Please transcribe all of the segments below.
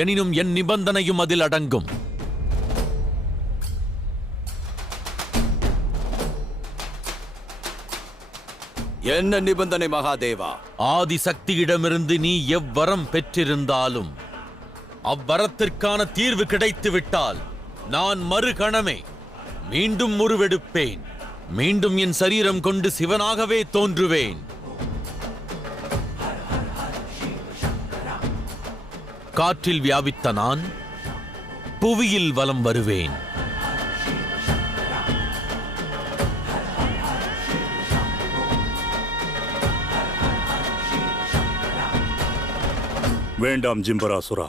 எனினும் என் நிபந்தனையும் அதில் அடங்கும். என்ன நிபந்தனை மகாதேவா? ஆதிசக்தியிடமிருந்து நீ எவ்வரம் பெற்றிருந்தாலும் அவ்வரத்திற்கான தீர்வு கிடைத்துவிட்டால் நான் மறுகணமே மீண்டும் உருவெடுப்பேன். மீண்டும் என் சரீரம் கொண்டு சிவனாகவே தோன்றுவேன். காற்றில் வியாபித்த நான் புவியில் வலம் வருவேன். வேண்டாம் ஜிம்பராசுரா.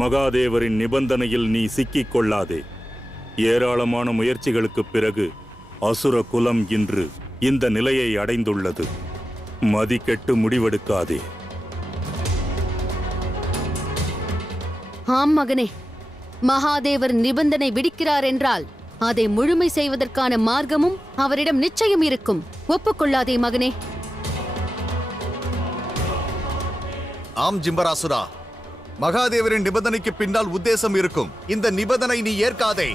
மகாதேவரின் நிபந்தனையில் நீ சிக்கிக் கொள்ளாதே. ஏராளமான முயற்சிகளுக்கு பிறகு அசுர குலம் இன்று இந்த நிலையை அடைந்துள்ளது. மதிக்கெட்டு முடிவெடுக்காதே. ஆம் மகனே, மகாதேவர் நிபந்தனை விடுக்கிறார் என்றால் அதை முழுமை செய்வதற்கான மார்க்கமும் அவரிடம் நிச்சயம் இருக்கும். ஒப்புக்கொள்ளாதே மகனே. ஆம் ஜிம்பராசுரா, மகாதேவரின் நிபந்தனைக்கு பின்னால் உத்தேசம் இருக்கும். இந்த நிபந்தனை நீ ஏற்காதே.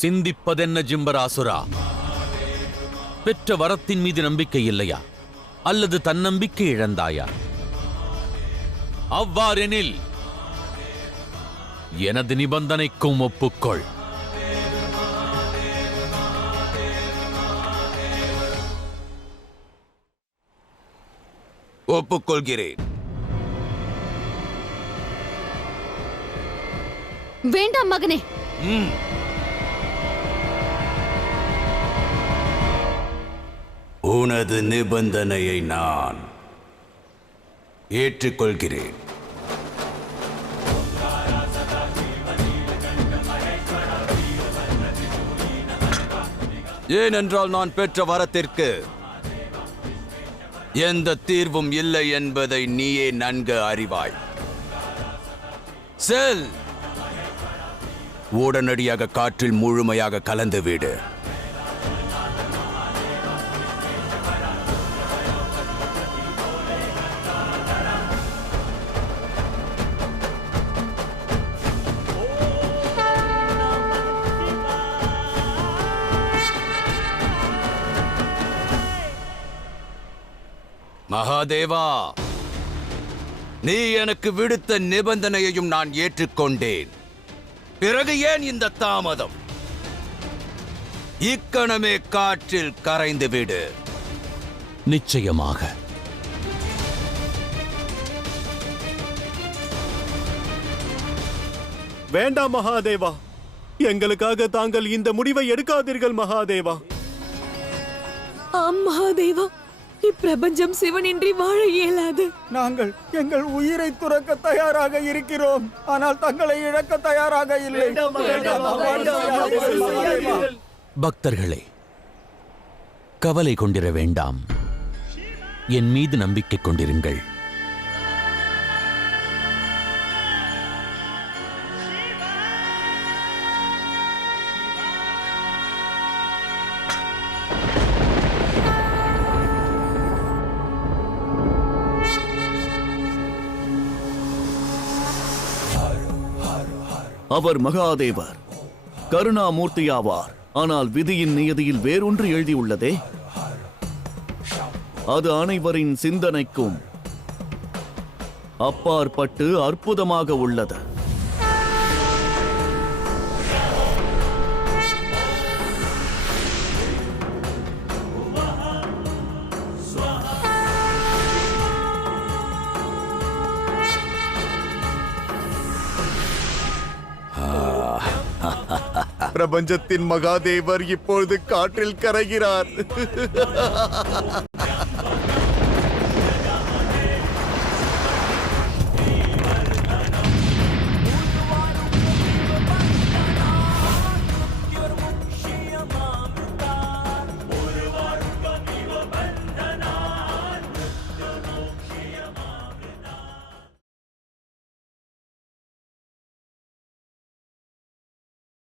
சிந்திப்பதென்ன ஜிம்பராசுரா? பெற்ற வரத்தின் மீது நம்பிக்கை இல்லையா, அல்லது தன்னம்பிக்கை இழந்தாயா? அவ்வாறெனில் எனது நிபந்தனைக்கும் ஒப்புக்கொள். ஒப்புக்கொள்கிறேன். வேண்டாம் மகனே. உனது நிபந்தனையை நான் ஏற்றுக்கொள்கிறேன். ஏனென்றால் நான் பெற்ற வரத்திற்கு எந்த தீர்வும் இல்லை என்பதை நீயே நன்கு அறிவாய். செல், உடனடியாக காற்றில் முழுமையாக கலந்துவிடு. மகாதேவா, நீ எனக்கு விடுத்த நிபந்தனையையும் நான் ஏற்றுக்கொண்டேன். பிறகு ஏன் இந்த தாமதம்? இக்கணமே காற்றில் கரைந்து விடு. நிச்சயமாக. வேண்டாம் மகாதேவா, எங்களுக்காக தாங்கள் இந்த முடிவை எடுக்காதீர்கள் மகாதேவா. ஆம் மகாதேவா, இப்பிரபஞ்சம் சிவனின்றி வாழ இயலாது. நாங்கள் எங்கள் உயிரை துறக்க தயாராக இருக்கிறோம், ஆனால் தங்களை இழக்க தயாராக இல்லை. பக்தர்களே, கவலை கொண்டிர வேண்டாம். என் மீது நம்பிக்கை கொண்டிருங்கள். அவர் மகாதேவர், கருணாமூர்த்தியாவார். ஆனால் விதியின் நியதியில் வேறொன்று எழுதியுள்ளதே. அது அனைவரின் சிந்தனைக்கும் அப்பாற்பட்டு அற்புதமாக உள்ளது. பிரபஞ்சத்தின் மகாதேவர் இப்பொழுது காற்றில் கரைகிறார்.